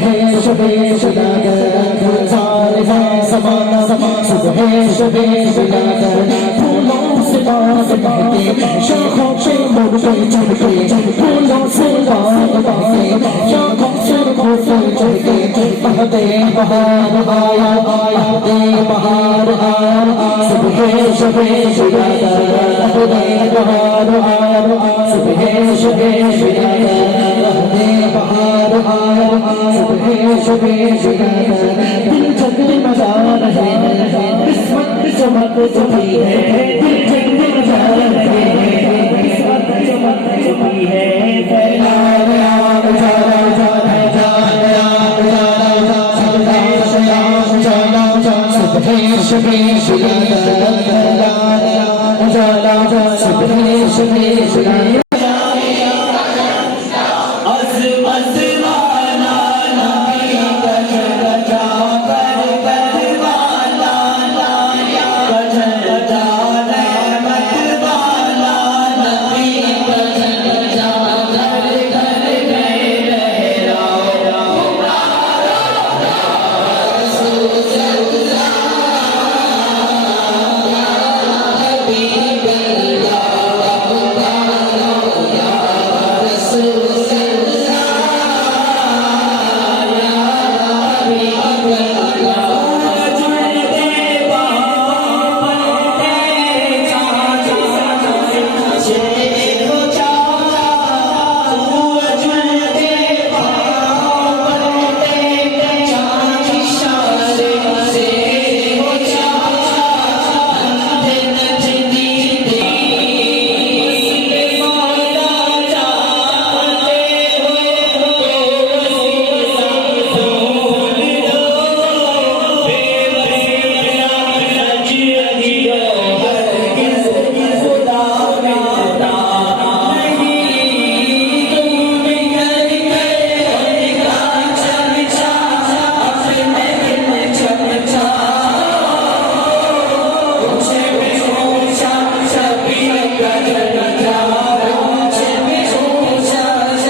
सुबह सुबह सुबह सारे समाना सुबह सुबह सुबह फूलों से बात बहके शाखों पे मुड़ पे चढ़ के फूलों से बात बहके शाखों से मुड़ पे चढ़ के महते बहार आया महते बहार आया सुबह सुबह सुबह महते बहार आया सुबह सुबह सुबह महते बहार आया सुबह सुबह सुबह दिल जगमगा रहे हैं किस्मत चमक चुकी है दिल जगमगा रहे हैं किस्मत चमक चुकी है फैला उजाला उजाला सुबह सुबह सुबह उजाला सुबह सुबह सुबह